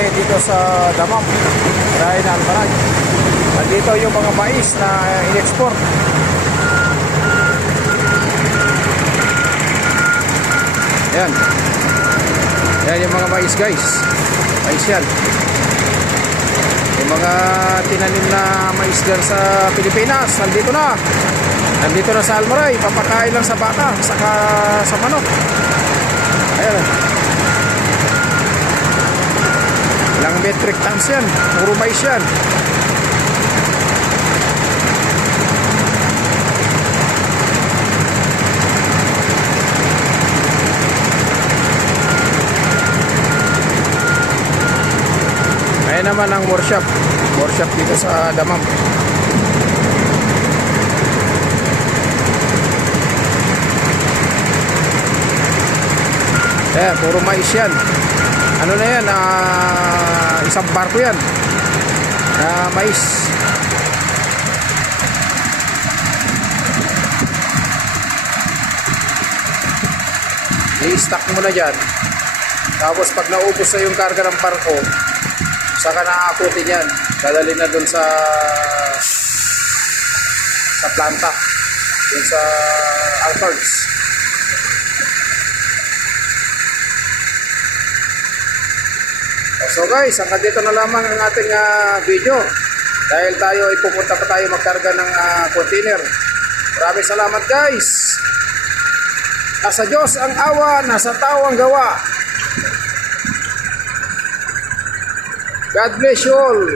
biyahe dito sa Damam, Ryan Alvarag. At dito yung mga mais na in-export. Yan. Yan yung mga mais guys. Mais yan. Yung mga tinanim na mais dyan sa Pilipinas, nandito na. Nandito na sa Almaray. Papakain lang sa baka, saka sa manok. Ayan. Ilang metric tons yan. Puro mais yan. Ayan naman ang workshop. Workshop dito sa Damam. Ayan, puro mais yan. Ano na yan? Isang barko yan. Mais. I-stack mo na dyan. Tapos pag naubos na yung karga ng barko, saka naakutin yan. Dadali na dun sa planta. Dun sa Alcards. So guys, hanggang dito na lamang ang ating video. Dahil tayo ay pupunta pa tayo magkarga ng container. Maraming salamat guys. Nasa Diyos ang awa, nasa tao ang gawa. God bless you all.